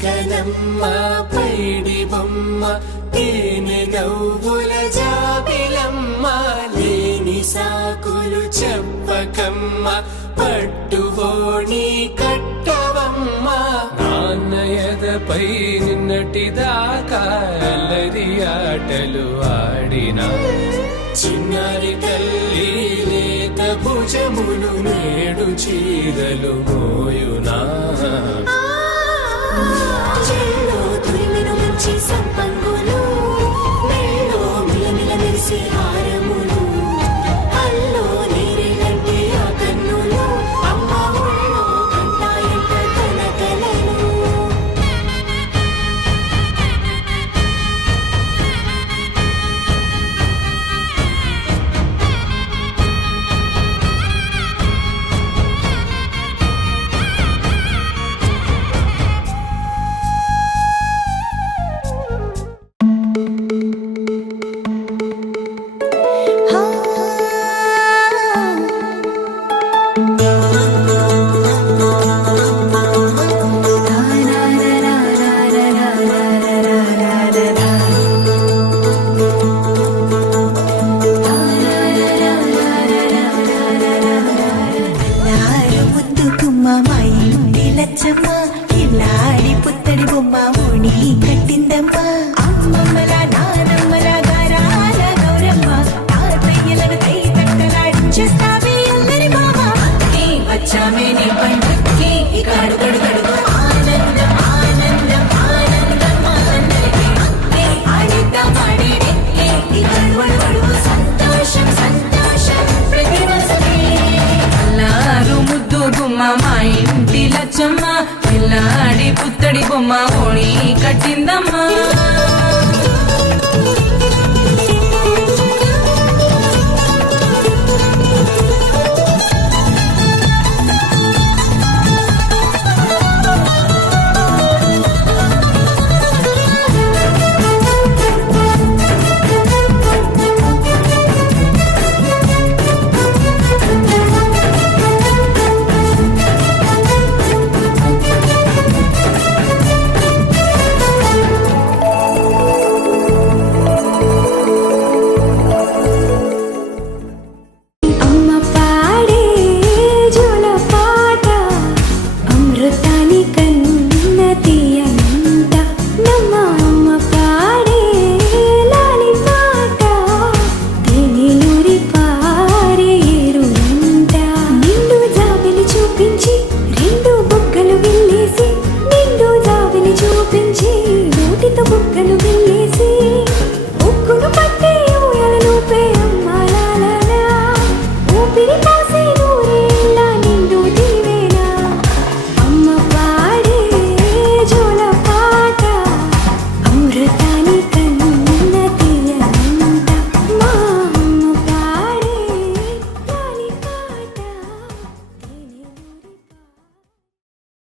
చుక్కనమ్మ పైడి బొమ్మ తేనె నవ్వుల జాబిలమ్మ లేని సాకులు చెప్పకమ్మ పట్టువోణి కట్టవమ్మ నాన్నయదపై నిన్నటిదాకా అల్లరి ఆటలు ఆడినా చిన్నారి తల్లి లేత భుజములు నేడు చీరలు మోయునా చెల్లో తురిమిన మంచి సంపంగులు మెల్లో మిలమిల మెరిసే హారములు అల్లో నీరేలంటే ఆ కన్నులు అమ్మ ఒళ్ళో కంటాయంట తన కలలు కిల్లాడి పుత్తడి బొమ్మ ముడి కట్టిందమ్మ అమ్మమ్మల నానమ్మల గారాల గౌరమ్మ తాతయ్యలను తై తట్టలాడించేస్తావే అల్లరి మామ వచ్చామే నీ పండుక్కి ఇక అడుగడుగడుగు ఆనందం ఆనందం ఆనందం అందరికీ ఆడిద్దాం ఆడేడే ఇక అడుగడుగడుగు సంతోషం సంతోషం ప్రతిరోజుకి అల్లారు ముద్దు గుమ్మ మా ఇంటి లచ్చమ్మ పిల్లాడి పుత్తడి బొమ్మ ఓణి కట్టిందమ్మా